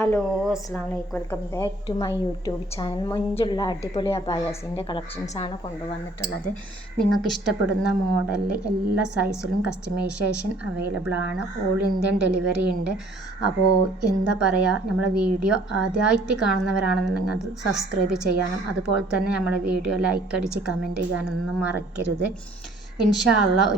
Hello അസ്സാം വലൈക്കും, welcome back to my YouTube channel. മൊഞ്ചുള്ള അടിപൊളി അബായാസിൻ്റെ കളക്ഷൻസാണ് കൊണ്ടുവന്നിട്ടുള്ളത്. നിങ്ങൾക്ക് ഇഷ്ടപ്പെടുന്ന മോഡലിൽ എല്ലാ സൈസിലും കസ്റ്റമൈസേഷൻ അവൈലബിൾ ആണ്. ഓൾ ഇന്ത്യൻ ഡെലിവറി ഉണ്ട്. അപ്പോൾ എന്താ പറയുക, നമ്മളെ വീഡിയോ ആദ്യമായിട്ട് കാണുന്നവരാണെന്നുണ്ടെങ്കിൽ അത് സബ്സ്ക്രൈബ് ചെയ്യാനും അതുപോലെ തന്നെ നമ്മളെ വീഡിയോ ലൈക്ക് അടിച്ച് കമൻറ്റ് ചെയ്യാനൊന്നും മറക്കരുത്. ഇൻഷാ അല്ലാഹ്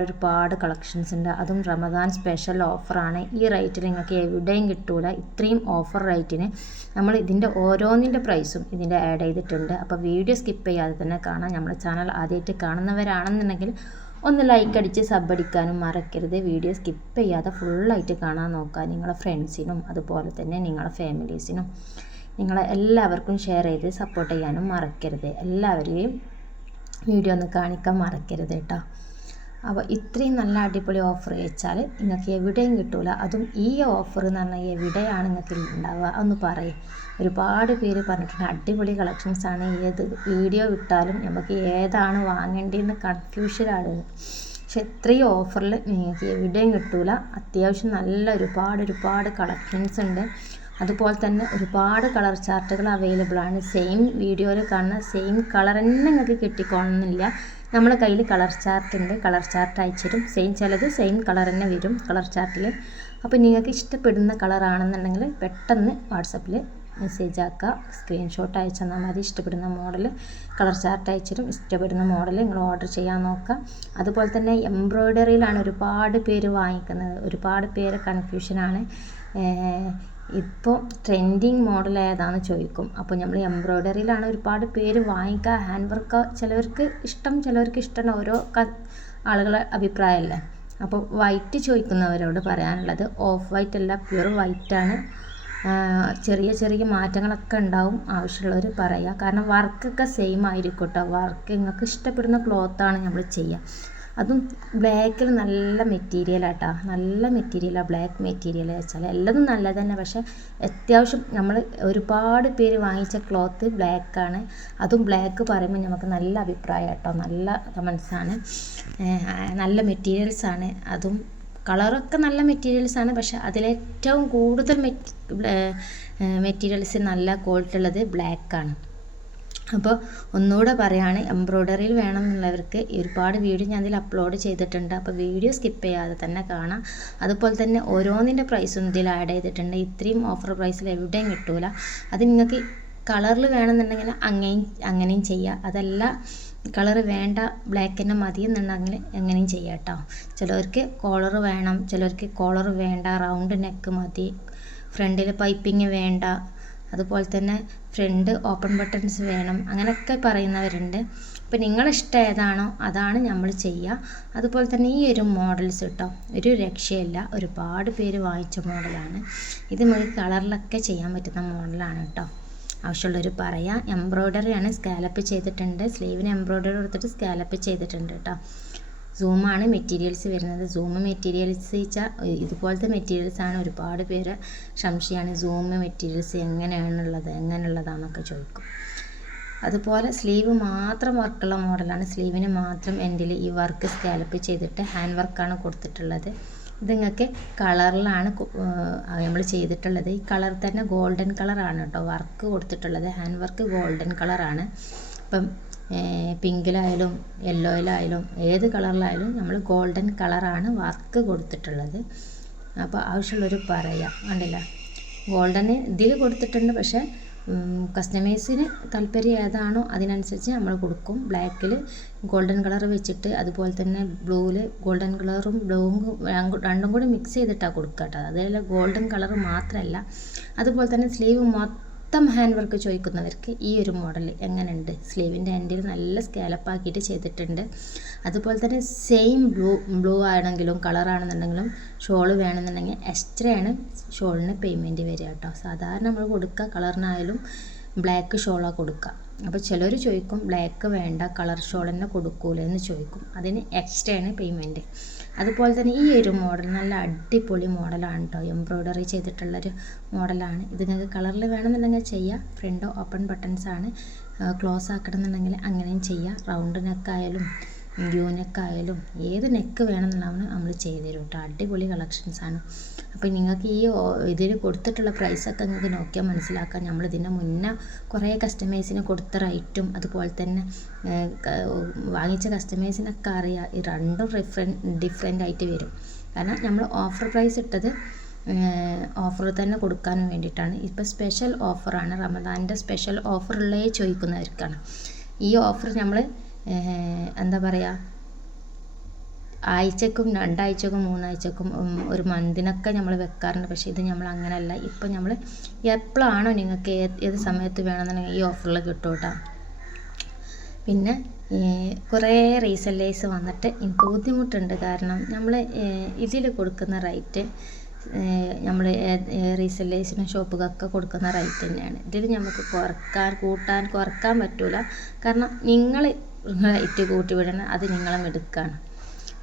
ഒരുപാട് കളക്ഷൻസ് ഉണ്ട്. അതും റമദാൻ സ്പെഷ്യൽ ഓഫറാണ്. ഈ റേറ്റിൽ നിങ്ങൾക്ക് എവിടെയും കിട്ടൂല. ഇത്രയും ഓഫർ റേറ്റിന് നമ്മൾ ഇതിൻ്റെ ഓരോന്നിൻ്റെ പ്രൈസും ഇതിൻ്റെ ആഡ് ചെയ്തിട്ടുണ്ട്. അപ്പോൾ വീഡിയോ സ്കിപ്പ് ചെയ്യാതെ തന്നെ കാണാം. നമ്മുടെ ചാനൽ ആദ്യമായിട്ട് കാണുന്നവരാണെന്നുണ്ടെങ്കിൽ ഒന്ന് ലൈക്ക് അടിച്ച് സബ് അടിക്കാനും മറക്കരുത്. വീഡിയോ സ്കിപ്പ് ചെയ്യാതെ ഫുള്ളായിട്ട് കാണാൻ നോക്കുക. നിങ്ങളെ ഫ്രണ്ട്സിനും അതുപോലെ തന്നെ നിങ്ങളെ ഫാമിലീസിനും നിങ്ങളെ എല്ലാവർക്കും ഷെയർ ചെയ്ത് സപ്പോർട്ട് ചെയ്യാനും മറക്കരുത്. എല്ലാവരെയും വീഡിയോ ഒന്ന് കാണിക്കാൻ മറക്കരുത് കേട്ടോ. അപ്പോൾ ഇത്രയും നല്ല അടിപൊളി ഓഫർ വെച്ചാൽ നിങ്ങൾക്ക് എവിടെയും കിട്ടൂല. അതും ഈ ഓഫർ എന്ന് പറഞ്ഞാൽ എവിടെയാണ് നിങ്ങൾക്ക് ഉണ്ടാവുക ഒന്ന് പറയും. ഒരുപാട് പേര് പറഞ്ഞിട്ടുണ്ട് അടിപൊളി കളക്ഷൻസാണ്, ഏത് വീഡിയോ വിട്ടാലും നമുക്ക് ഏതാണ് വാങ്ങേണ്ടതെന്ന് കൺഫ്യൂഷനാണ്. പക്ഷെ ഇത്രയും ഓഫറിൽ നിങ്ങൾക്ക് എവിടെയും കിട്ടൂല. അത്യാവശ്യം നല്ല ഒരുപാട് കളക്ഷൻസ് ഉണ്ട്. അതുപോലെ തന്നെ ഒരുപാട് കളർ ചാർട്ടുകൾ അവൈലബിൾ ആണ്. സെയിം വീഡിയോയിൽ കാണുന്ന സെയിം കളർ തന്നെ നിങ്ങൾക്ക് കിട്ടിക്കോണമെന്നില്ല. നമ്മുടെ കയ്യിൽ കളർ ചാർട്ട് ഉണ്ട്. കളർ ചാർട്ട് അയച്ചിട്ടും ചിലത് സെയിം കളർ തന്നെ വരും കളർ ചാർട്ടിൽ. അപ്പോൾ നിങ്ങൾക്ക് ഇഷ്ടപ്പെടുന്ന കളറാണെന്നുണ്ടെങ്കിൽ പെട്ടെന്ന് വാട്സപ്പിൽ മെസ്സേജ് ആക്കുക, സ്ക്രീൻഷോട്ട് അയച്ചു തന്നാൽ മതി. ഇഷ്ടപ്പെടുന്ന മോഡൽ കളർ ചാർട്ട് അയച്ചിട്ടും ഇഷ്ടപ്പെടുന്ന മോഡൽ നിങ്ങൾ ഓർഡർ ചെയ്യാൻ നോക്കുക. അതുപോലെ തന്നെ എംബ്രോയ്ഡറിയിലാണ് ഒരുപാട് പേര് വാങ്ങിക്കുന്നത്. ഒരുപാട് പേര് കൺഫ്യൂഷനാണ്. ഇപ്പോൾ ട്രെൻഡിങ് മോഡൽ ഏതാണെന്ന് ചോദിക്കും. അപ്പോൾ നമ്മൾ എംബ്രോയ്ഡറിയിലാണ് ഒരുപാട് പേര് വാങ്ങിക്കുക. ഹാൻഡ് വർക്ക് ചിലവർക്ക് ഇഷ്ടമാണ്. ഓരോ ആളുകളുടെ അഭിപ്രായമല്ലേ. അപ്പോൾ വൈറ്റ് ചോദിക്കുന്നവരോട് പറയാനുള്ളത് ഓഫ് വൈറ്റ് അല്ല, പ്യുർ വൈറ്റാണ്. ചെറിയ മാറ്റങ്ങളൊക്കെ ഉണ്ടാവും. ആവശ്യമുള്ളവർ പറയുക. കാരണം വർക്കൊക്കെ സെയിം ആയിരിക്കും കേട്ടോ. വർക്ക് നിങ്ങൾക്ക് ഇഷ്ടപ്പെടുന്ന ക്ലോത്താണ് നമ്മൾ ചെയ്യുക. അതും ബ്ലാക്കിൽ നല്ല മെറ്റീരിയലാട്ടോ. നല്ല മെറ്റീരിയലാണ് ബ്ലാക്ക് മെറ്റീരിയൽ വെച്ചാൽ. എല്ലതും നല്ലത് തന്നെ. പക്ഷേ അത്യാവശ്യം നമ്മൾ ഒരുപാട് പേര് വാങ്ങിച്ച ക്ലോത്ത് ബ്ലാക്കാണ്. അതും ബ്ലാക്ക് പറയുമ്പോൾ നമുക്ക് നല്ല അഭിപ്രായം കേട്ടോ. നല്ല കമൻസാണ്. നല്ല മെറ്റീരിയൽസാണ്. അതും കളറൊക്കെ നല്ല മെറ്റീരിയൽസാണ്. പക്ഷേ അതിലേറ്റവും കൂടുതൽ മെറ്റീരിയൽസ് നല്ല ക്വാളിറ്റി ഉള്ളത് ബ്ലാക്കാണ്. അപ്പോൾ ഒന്നുകൂടെ പറയുകയാണ്, എംബ്രോയ്ഡറിയിൽ വേണമെന്നുള്ളവർക്ക് ഒരുപാട് വീഡിയോ ഞാൻ ഇതിൽ അപ്ലോഡ് ചെയ്തിട്ടുണ്ട്. അപ്പോൾ വീഡിയോ സ്കിപ്പ് ചെയ്യാതെ തന്നെ കാണാം. അതുപോലെ തന്നെ ഓരോന്നിൻ്റെ പ്രൈസും ഇതിൽ ആഡ് ചെയ്തിട്ടുണ്ട്. ഇത്രയും ഓഫർ പ്രൈസിൽ എവിടെയും കിട്ടൂല. അത് നിങ്ങൾക്ക് കളറിൽ വേണമെന്നുണ്ടെങ്കിൽ അങ്ങനെയും ചെയ്യാം. അതല്ല കളറ് വേണ്ട ബ്ലാക്ക് തന്നെ മതി എന്നുണ്ടെങ്കിൽ എങ്ങനെയും ചെയ്യാം കേട്ടോ. ചിലവർക്ക് കോളർ വേണം, ചിലവർക്ക് കോളർ വേണ്ട, റൗണ്ട് നെക്ക് മതി, ഫ്രണ്ടിൽ പൈപ്പിങ് വേണ്ട, അതുപോലെ തന്നെ ഫ്രണ്ട് ഓപ്പൺ ബട്ടൺസ് വേണം, അങ്ങനെയൊക്കെ പറയുന്നവരുണ്ട്. അപ്പോൾ നിങ്ങളിഷ്ടം ഏതാണോ അതാണ് നമ്മൾ ചെയ്യുക. അതുപോലെ തന്നെ ഈ ഒരു മോഡൽസ് കേട്ടോ ഒരു രക്ഷയില്ല. ഒരുപാട് പേര് വാങ്ങിച്ച മോഡലാണ് ഇത്. നമുക്ക് കളറിലൊക്കെ ചെയ്യാൻ പറ്റുന്ന മോഡലാണ് കേട്ടോ. ആവശ്യമുള്ളവർ പറയാം. എംബ്രോയ്ഡറിയാണ്, സ്കാലപ്പ് ചെയ്തിട്ടുണ്ട്. സ്ലീവിന് എംബ്രോയ്ഡറി കൊടുത്തിട്ട് സ്കാലപ്പ് ചെയ്തിട്ടുണ്ട് കേട്ടോ. സൂമാണ് മെറ്റീരിയൽസ് വരുന്നത്. സൂം മെറ്റീരിയൽസ് വെച്ചാൽ ഇതുപോലത്തെ മെറ്റീരിയൽസാണ്. ഒരുപാട് പേര് സംശയമാണ് സൂം മെറ്റീരിയൽസ് എങ്ങനെയുള്ളതാണെന്നൊക്കെ ചോദിക്കും. അതുപോലെ സ്ലീവ് മാത്രം വർക്കുള്ള മോഡലാണ്. സ്ലീവിന് മാത്രം എൻഡിൽ ഈ വർക്ക് സ്കാലപ്പ് ചെയ്തിട്ട് ഹാൻഡ് വർക്കാണ് കൊടുത്തിട്ടുള്ളത്. ഇത് നിങ്ങൾക്ക് കളറിലാണ് നമ്മൾ ചെയ്തിട്ടുള്ളത്. ഈ കളർ തന്നെ ഗോൾഡൻ കളറാണ് കേട്ടോ വർക്ക് കൊടുത്തിട്ടുള്ളത്. ഹാൻഡ് വർക്ക് ഗോൾഡൻ കളറാണ്. ഇപ്പം പിങ്കിലായാലും യെല്ലോയിലായാലും ഏത് കളറിലായാലും നമ്മൾ ഗോൾഡൻ കളറാണ് വർക്ക് കൊടുത്തിട്ടുള്ളത്. അപ്പോൾ ആവശ്യമുള്ളവർ പറയാം. കണ്ടില്ല, ഗോൾഡന് ഇതിൽ കൊടുത്തിട്ടുണ്ട്. പക്ഷേ കസ്റ്റമേഴ്സിന് താല്പര്യം ഏതാണോ അതിനനുസരിച്ച് നമ്മൾ കൊടുക്കും. ബ്ലാക്കിൽ ഗോൾഡൻ കളർ വെച്ചിട്ട് അതുപോലെ തന്നെ ബ്ലൂവിൽ ഗോൾഡൻ കളറും ബ്ലൂവും രണ്ടും കൂടി മിക്സ് ചെയ്തിട്ടാണ് കൊടുക്കുക കേട്ടോ. അതല്ല ഗോൾഡൻ കളർ മാത്രമല്ല. അതുപോലെ തന്നെ സ്ലീവ് മൊത്തം ഹാൻഡ് വർക്ക് ചോദിക്കുന്നവർക്ക് ഈ ഒരു മോഡൽ എങ്ങനെയുണ്ട്, സ്ലീവിൻ്റെ എൻഡിൽ നല്ല സ്കാലപ്പാക്കിയിട്ട് ചെയ്തിട്ടുണ്ട്. അതുപോലെ തന്നെ സെയിം ബ്ലൂ ആണെങ്കിലും കളറാണെന്നുണ്ടെങ്കിലും ഷോൾ വേണമെന്നുണ്ടെങ്കിൽ എക്സ്ട്രയാണ് ഷോളിന് പേയ്മെൻറ്റ് വരിക കേട്ടോ. സാധാരണ നമ്മൾ കൊടുക്കുക കളറിനായാലും ബ്ലാക്ക് ഷോളാണ് കൊടുക്കുക. അപ്പോൾ ചിലർ ചോദിക്കും ബ്ലാക്ക് വേണ്ട കളർ ഷോൾ തന്നെ കൊടുക്കൂല എന്ന് ചോദിക്കും. അതിന് എക്സ്ട്രയാണ് പേയ്മെൻറ്റ്. അതുപോലെ തന്നെ ഈ ഒരു മോഡൽ നല്ല അടിപൊളി മോഡലാണ് കേട്ടോ. എംബ്രോയ്ഡറി ചെയ്തിട്ടുള്ളൊരു മോഡലാണ്. ഇത് നിങ്ങൾക്ക് കളറിൽ വേണമെന്നുണ്ടെങ്കിൽ ചെയ്യാം. ഫ്രണ്ട് ഓപ്പൺ ബട്ടൺസാണ്. ക്ലോസ് ആക്കണമെന്നുണ്ടെങ്കിൽ അങ്ങനെയും ചെയ്യാം. റൗണ്ട് നെക്കായാലും യൂനക്കായാലും ഏത് നെക്ക് വേണമെന്നുള്ളതാണ് നമ്മൾ ചെയ്ത് തരും കേട്ടോ. അടിപൊളി കളക്ഷൻസാണ്. അപ്പോൾ നിങ്ങൾക്ക് ഈ ഇതിൽ കൊടുത്തിട്ടുള്ള പ്രൈസൊക്കെ നിങ്ങൾക്ക് നോക്കിയാൽ മനസ്സിലാക്കാം. നമ്മൾ ഇതിൻ്റെ മുന്നേ കുറേ കസ്റ്റമേഴ്സിന് കൊടുത്ത റേറ്റും അതുപോലെ തന്നെ വാങ്ങിച്ച കസ്റ്റമേഴ്സിനൊക്കെ അറിയാം ഈ രണ്ടും ഡിഫറെൻ്റ് ആയിട്ട് വരും. കാരണം നമ്മൾ ഓഫർ പ്രൈസ് ഇട്ടത് ഓഫർ തന്നെ കൊടുക്കാനും വേണ്ടിയിട്ടാണ്. ഇപ്പോൾ സ്പെഷ്യൽ ഓഫറാണ്, റമദാൻ്റെ സ്പെഷ്യൽ ഓഫറുള്ളേ ചോദിക്കുന്നവർക്കാണ് ഈ ഓഫർ. നമ്മൾ എന്താ പറയുക, ആഴ്ചക്കും 2 ആഴ്ചക്കും 3 ആഴ്ചക്കും ഒരു മന്തിനൊക്കെ നമ്മൾ വെക്കാറുണ്ട്. പക്ഷേ ഇത് നമ്മൾ അങ്ങനെയല്ല. ഇപ്പം നമ്മൾ എപ്പോഴാണോ നിങ്ങൾക്ക് ഏത് സമയത്ത് വേണമെന്നുണ്ടെങ്കിൽ ഈ ഓഫറിൽ കിട്ടും കേട്ടോ. പിന്നെ കുറേ റീസെല്ലേഴ്സ് വന്നിട്ട് എനിക്ക് ബുദ്ധിമുട്ടുണ്ട്. കാരണം നമ്മൾ ഇതിൽ കൊടുക്കുന്ന റേറ്റ് നമ്മൾ റീസെല്ലേഴ്സിനും ഷോപ്പുകൾക്ക് കൊടുക്കുന്ന റേറ്റ് തന്നെയാണ്. ഇതിൽ നമുക്ക് കുറക്കാൻ പറ്റില്ല. കാരണം നിങ്ങൾ റേറ്റ് കൂട്ടി വിടണം, അത് നിങ്ങളെ മിടുക്കാണ്.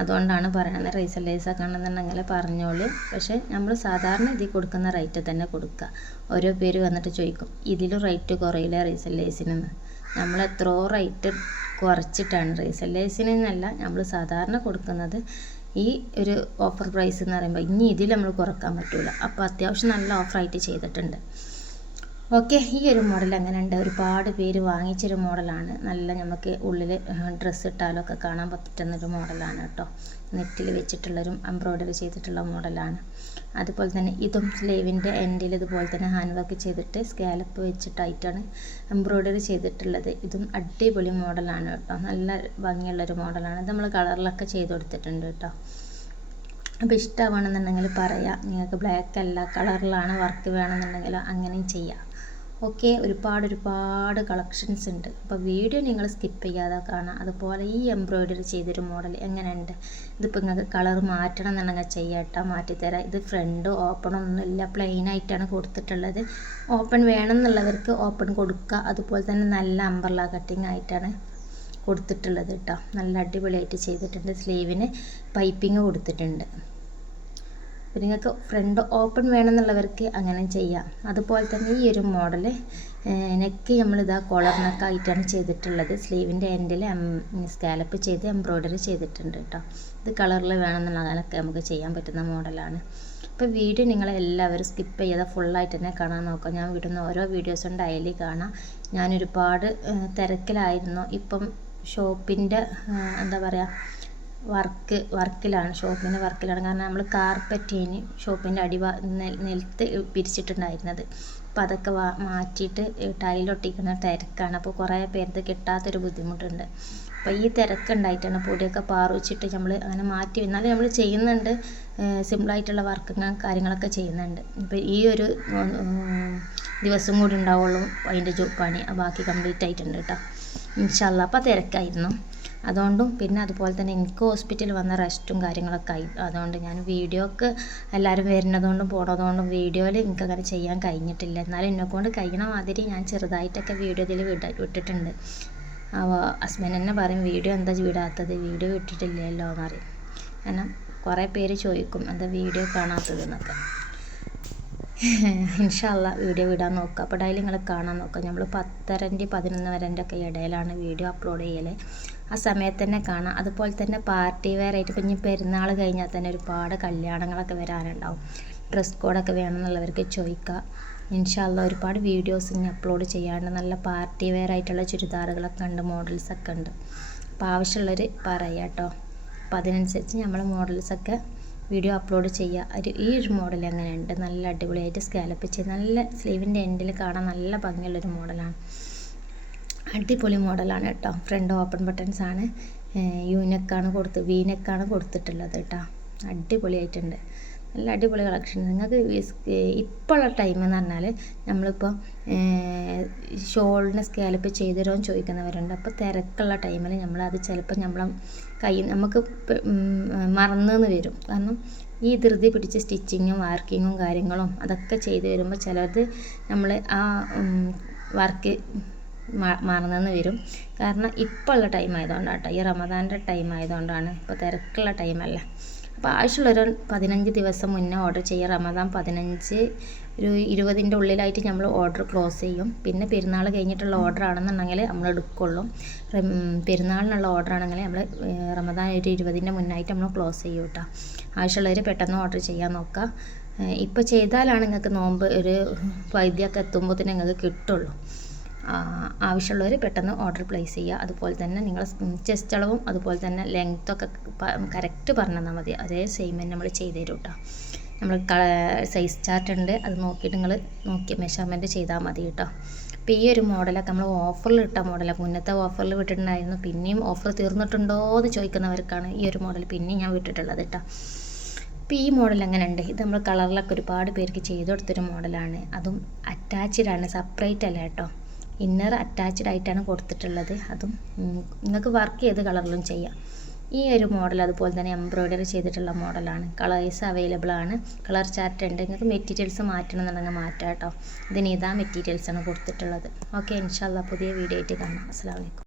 അതുകൊണ്ടാണ് പറയുന്നത്. റീസെല്ലേഴ്സൊക്കെ ആണെന്നുണ്ടെങ്കിൽ പറഞ്ഞോളൂ. പക്ഷേ നമ്മൾ സാധാരണ ഇതിൽ കൊടുക്കുന്ന റേറ്റ് തന്നെ കൊടുക്കുക. ഓരോ പേര് വന്നിട്ട് ചോദിക്കും ഇതിലും റേറ്റ് കുറയില്ല റീസെല്ലേഴ്സിനെന്ന്. നമ്മൾ എത്രയോ റേറ്റ് കുറച്ചിട്ടാണ് റീസെല്ലേഴ്സിനെന്നല്ല നമ്മൾ സാധാരണ കൊടുക്കുന്നത്. ഈ ഒരു ഓഫർ പ്രൈസ് എന്ന് പറയുമ്പോൾ ഇനി ഇതിൽ നമ്മൾ കുറക്കാൻ പറ്റില്ല. അപ്പോൾ അത്യാവശ്യം നല്ല ഓഫറായിട്ട് ചെയ്തിട്ടുണ്ട്. ഓക്കെ, ഈ ഒരു മോഡൽ എങ്ങനെയുണ്ട്? ഒരുപാട് പേര് വാങ്ങിച്ചൊരു മോഡലാണ്. നല്ല നമുക്ക് ഉള്ളിൽ ഡ്രസ്സ് ഇട്ടാലൊക്കെ കാണാൻ പറ്റുന്നൊരു മോഡലാണ് കേട്ടോ. നെറ്റിൽ വെച്ചിട്ടുള്ളൊരു എംബ്രോയ്ഡറി ചെയ്തിട്ടുള്ള മോഡലാണ്. അതുപോലെ തന്നെ ഇതും സ്ലീവിൻ്റെ എൻഡിൽ ഇതുപോലെ തന്നെ ഹാൻഡ് വർക്ക് ചെയ്തിട്ട് സ്കാലപ്പ് വെച്ചിട്ടായിട്ടാണ് എംബ്രോയ്ഡറി ചെയ്തിട്ടുള്ളത്. ഇതും അടിപൊളി മോഡലാണ് കേട്ടോ. നല്ല ഭംഗിയുള്ളൊരു മോഡലാണ്. ഇത് നമ്മൾ കളറിലൊക്കെ ചെയ്ത് കൊടുത്തിട്ടുണ്ട് കേട്ടോ. അപ്പോൾ ഇഷ്ടമാണെന്നുണ്ടെങ്കിൽ പറയാം. നിങ്ങൾക്ക് ബ്ലാക്ക് അല്ല കളറിലാണ് വർക്ക് വേണമെന്നുണ്ടെങ്കിൽ അങ്ങനെയും ചെയ്യാം. ഓക്കെ, ഒരുപാട് കളക്ഷൻസ് ഉണ്ട്. അപ്പോൾ വീഡിയോ നിങ്ങൾ സ്കിപ്പ് ചെയ്യാതെ കാണാം. അതുപോലെ ഈ എംബ്രോയ്ഡറി ചെയ്തൊരു മോഡൽ എങ്ങനെയുണ്ട്? ഇതിപ്പോൾ നിങ്ങൾക്ക് കളർ മാറ്റണം എന്നുണ്ടെങ്കിൽ ചെയ്യാട്ടോ, മാറ്റിത്തരാം. ഇത് ഫ്രണ്ട് ഓപ്പണൊന്നുമില്ല, പ്ലെയിൻ ആയിട്ടാണ് കൊടുത്തിട്ടുള്ളത്. ഓപ്പൺ വേണമെന്നുള്ളവർക്ക് ഓപ്പൺ കൊടുക്കുക. അതുപോലെ തന്നെ നല്ല അംബ്രല്ല കട്ടിങ് ആയിട്ടാണ് കൊടുത്തിട്ടുള്ളത് കേട്ടോ. നല്ല അടിപൊളിയായിട്ട് ചെയ്തിട്ടുണ്ട്. സ്ലീവിന് പൈപ്പിങ് കൊടുത്തിട്ടുണ്ട്. അപ്പോൾ നിങ്ങൾക്ക് ഫ്രണ്ട് ഓപ്പൺ വേണമെന്നുള്ളവർക്ക് അങ്ങനെ ചെയ്യാം. അതുപോലെ തന്നെ ഈ ഒരു മോഡൽ നെക്ക് നമ്മളിതാ കോളർ നെക്കായിട്ടാണ് ചെയ്തിട്ടുള്ളത്. സ്ലീവിൻ്റെ എൻഡിൽ സ്കാലപ്പ് ചെയ്ത് എംബ്രോയ്ഡറി ചെയ്തിട്ടുണ്ട് കേട്ടോ. ഇത് കളറിൽ വേണമെന്നുള്ളതൊക്കെ നമുക്ക് ചെയ്യാൻ പറ്റുന്ന മോഡലാണ്. അപ്പോൾ വീഡിയോ നിങ്ങളെല്ലാവരും സ്കിപ്പ് ചെയ്യാതെ ഫുള്ളായിട്ട് തന്നെ കാണാൻ നോക്കാം. ഞാൻ വിടുന്ന ഓരോ വീഡിയോസും ഡെയിലി കാണാം. ഞാനൊരുപാട് തിരക്കിലായിരുന്നു. ഇപ്പം ഷോപ്പിൻ്റെ എന്താ പറയുക വർക്കിലാണ്, ഷോപ്പിൻ്റെ വർക്കിലാണ്. കാരണം നമ്മൾ കാർപ്പറ്റിന് ഷോപ്പിൻ്റെ നിലത്ത് പിരിച്ചിട്ടുണ്ടായിരുന്നത്. അപ്പോൾ അതൊക്കെ മാറ്റിയിട്ട് ടൈലൊട്ടിക്കുന്ന തിരക്കാണ്. അപ്പോൾ കുറേ പേർക്ക് കിട്ടാത്തൊരു ബുദ്ധിമുട്ടുണ്ട്. അപ്പോൾ ഈ തിരക്കുണ്ടായിട്ടാണ് പൊടിയൊക്കെ പാറിച്ചിട്ട് നമ്മൾ അങ്ങനെ മാറ്റി. എന്നാലും നമ്മൾ ചെയ്യുന്നുണ്ട്, സിമ്പിളായിട്ടുള്ള വർക്കും കാര്യങ്ങളൊക്കെ ചെയ്യുന്നുണ്ട്. ഇപ്പോൾ ഈ ഒരു ദിവസം കൂടി ഉണ്ടാവുള്ളൂ അതിൻ്റെ പണി. ബാക്കി കംപ്ലീറ്റ് ആയിട്ടുണ്ട് കേട്ടോ ഇൻഷാ അല്ലാഹ്. അപ്പോൾ തിരക്കായിരുന്നു അതുകൊണ്ടും. പിന്നെ അതുപോലെ തന്നെ എനിക്ക് ഹോസ്പിറ്റലിൽ വന്ന റെസ്റ്റും കാര്യങ്ങളൊക്കെ ആയി. അതുകൊണ്ട് ഞാൻ വീഡിയോക്ക് എല്ലാവരും വരുന്നതുകൊണ്ടും പോണതുകൊണ്ടും വീഡിയോയിൽ എനിക്കങ്ങനെ ചെയ്യാൻ കഴിഞ്ഞിട്ടില്ല. എന്നാലും എന്നെക്കൊണ്ട് കഴിയണ മാതിരി ഞാൻ ചെറുതായിട്ടൊക്കെ വീഡിയോ ഇതിൽ വിട്ടിട്ടുണ്ട്. ഹസ്ബൻഡ് തന്നെ പറയും വീഡിയോ എന്താ വിടാത്തത്, വീഡിയോ വിട്ടിട്ടില്ലല്ലോ എന്ന് പറയും. കാരണം കുറേ പേര് ചോദിക്കും എന്താ വീഡിയോ കാണാത്തത് എന്നൊക്കെ. ഇൻഷാ അല്ലാഹ് വീഡിയോ വിടാൻ നോക്കുക. അപ്പോൾ ഡെയിലി നിങ്ങൾ കാണാൻ നോക്കുക. നമ്മൾ 10:30 11 വരെൻ്റെ ഒക്കെ ഇടയിലാണ് വീഡിയോ അപ്ലോഡ് ചെയ്യൽ. ആ സമയത്ത് തന്നെ കാണാം. അതുപോലെ തന്നെ പാർട്ടി വെയർ ആയിട്ട് ഇപ്പം ഇനി പെരുന്നാൾ കഴിഞ്ഞാൽ തന്നെ ഒരുപാട് കല്യാണങ്ങളൊക്കെ വരാനുണ്ടാവും. ഡ്രസ് കോഡൊക്കെ വേണമെന്നുള്ളവർക്ക് ചോദിക്കുക. ഇൻഷാ അല്ലാഹ് ഒരുപാട് വീഡിയോസ് ഇനി അപ്ലോഡ് ചെയ്യാണ്ട്. നല്ല പാർട്ടി വെയർ ആയിട്ടുള്ള ചുരിദാറുകളൊക്കെ ഉണ്ട്, മോഡൽസൊക്കെ ഉണ്ട്. അപ്പോൾ ആവശ്യമുള്ളവർ പറയാം കേട്ടോ. അപ്പോൾ അതിനനുസരിച്ച് നമ്മൾ മോഡൽസൊക്കെ വീഡിയോ അപ്ലോഡ് ചെയ്യുക. ഈ ഒരു മോഡൽ എങ്ങനെയുണ്ട്? നല്ല അടിപൊളിയായിട്ട് സ്കാലപ്പ് ചെയ്ത് നല്ല സ്ലീവിൻ്റെ എൻഡിൽ കാണാൻ നല്ല ഭംഗിയുള്ളൊരു മോഡലാണ്. അടിപൊളി മോഡലാണ് കേട്ടോ. ഫ്രണ്ട് ഓപ്പൺ ബട്ടൺസ് ആണ്. നെക്കാണ് കൊടുത്തിട്ടുള്ളത് കേട്ടോ. അടിപൊളിയായിട്ടുണ്ട്. നല്ല അടിപൊളി കളക്ഷൻ. നിങ്ങൾക്ക് ഇപ്പോഴുള്ള ടൈം എന്ന് പറഞ്ഞാൽ നമ്മളിപ്പോൾ ഷോളിന് സ്കാലപ്പ് ചെയ്ത് തരുമോ എന്ന് ചോദിക്കുന്നവരുണ്ട്. അപ്പോൾ തിരക്കുള്ള ടൈമിൽ നമ്മളത് ചിലപ്പോൾ നമുക്ക് മറന്നെന്ന് വരും. കാരണം ഈ ധൃതി പിടിച്ച് സ്റ്റിച്ചിങ്ങും വർക്കിങ്ങും കാര്യങ്ങളും അതൊക്കെ ചെയ്ത് വരുമ്പോൾ ചിലത് നമ്മൾ ആ വർക്ക് മറന്നെന്ന് വരും. കാരണം ഇപ്പോൾ ഉള്ള ടൈം ആയതുകൊണ്ടാണ് കേട്ടോ. ഈ റമദാൻ്റെ ടൈം ആയതുകൊണ്ടാണ്. ഇപ്പോൾ തിരക്കുള്ള ടൈമല്ല. അപ്പോൾ ആവശ്യമുള്ളൊരു 15 ദിവസം മുന്നേ ഓർഡർ ചെയ്യുക. റമദാൻ 15 ഒരു 20ൻ്റെ ഉള്ളിലായിട്ട് നമ്മൾ ഓർഡർ ക്ലോസ് ചെയ്യും. പിന്നെ പെരുന്നാൾ കഴിഞ്ഞിട്ടുള്ള ഓർഡർ ആണെന്നുണ്ടെങ്കിൽ നമ്മൾ എടുക്കുള്ളൂ. പെരുന്നാളിനുള്ള ഓർഡർ ആണെങ്കിൽ നമ്മൾ റമദാൻ ഒരു 20ൻ്റെ മുന്നായിട്ട് നമ്മൾ ക്ലോസ് ചെയ്യും കേട്ടോ. ആവശ്യമുള്ളവർ പെട്ടെന്ന് ഓർഡർ ചെയ്യാൻ നോക്കുക. ഇപ്പോൾ ചെയ്താലാണ് നിങ്ങൾക്ക് നോമ്പ് ഒരു വൈദ്യമൊക്കെ എത്തുമ്പോൾ നിങ്ങൾക്ക് കിട്ടുള്ളൂ. ആവശ്യമുള്ളവർ പെട്ടെന്ന് ഓർഡർ പ്ലേസ് ചെയ്യുക. അതുപോലെ തന്നെ നിങ്ങൾ ചെസ്റ്റ് അളവും അതുപോലെ തന്നെ ലെങ്ത്തൊക്കെ കറക്റ്റ് പറഞ്ഞു തന്നാൽ മതി. അതേ സെയിം തന്നെ നമ്മൾ ചെയ്ത് തരും കേട്ടോ. നമ്മൾ സൈസ് ചാർട്ട് ഉണ്ട്, അത് നോക്കിയിട്ട് നിങ്ങൾ മെഷർമെൻറ്റ് ചെയ്താൽ മതി കേട്ടോ. അപ്പോൾ ഈ ഒരു മോഡലൊക്കെ നമ്മൾ ഓഫറിൽ ഇട്ട മോഡലാണ്. മുന്നത്തെ ഓഫറിൽ വിട്ടിട്ടുണ്ടായിരുന്നു. പിന്നെയും ഓഫർ തീർന്നിട്ടുണ്ടോ എന്ന് ചോദിക്കുന്നവർക്കാണ് ഈ ഒരു മോഡൽ പിന്നെയും ഞാൻ വിട്ടിട്ടുള്ളത് കേട്ടോ. അപ്പോൾ ഈ മോഡൽ എങ്ങനെ ഉണ്ട്? ഇത് നമ്മൾ കളറിലൊക്കെ ഒരുപാട് പേർക്ക് ചെയ്ത് കൊടുത്തൊരു മോഡലാണ്. അതും അറ്റാച്ച്ഡ് ആണ്, സെപ്പറേറ്റ് അല്ല കേട്ടോ. ഇന്നർ അറ്റാച്ച്ഡ് ആയിട്ടാണ് കൊടുത്തിട്ടുള്ളത്. അതും നിങ്ങൾക്ക് വർക്ക് ചെയ്ത് കളറിലും ചെയ്യാം. ഈ ഒരു മോഡൽ അതുപോലെ തന്നെ എംബ്രോയ്ഡറി ചെയ്തിട്ടുള്ള മോഡലാണ്. കളേഴ്സ് അവൈലബിൾ ആണ്. കളർ ചാർട്ട് ഉണ്ട്. നിങ്ങൾക്ക് മെറ്റീരിയൽസ് മാറ്റണം എന്നുണ്ടെങ്കിൽ മാറ്റാം കേട്ടോ. ഇതിന് ഇതാ മെറ്റീരിയൽസാണ് കൊടുത്തിട്ടുള്ളത്. ഓക്കെ, ഇൻഷാ അല്ലാഹ് പുതിയ വീഡിയോ ആയിട്ട് കാണാം. അസ്സലാമു അലൈക്കും.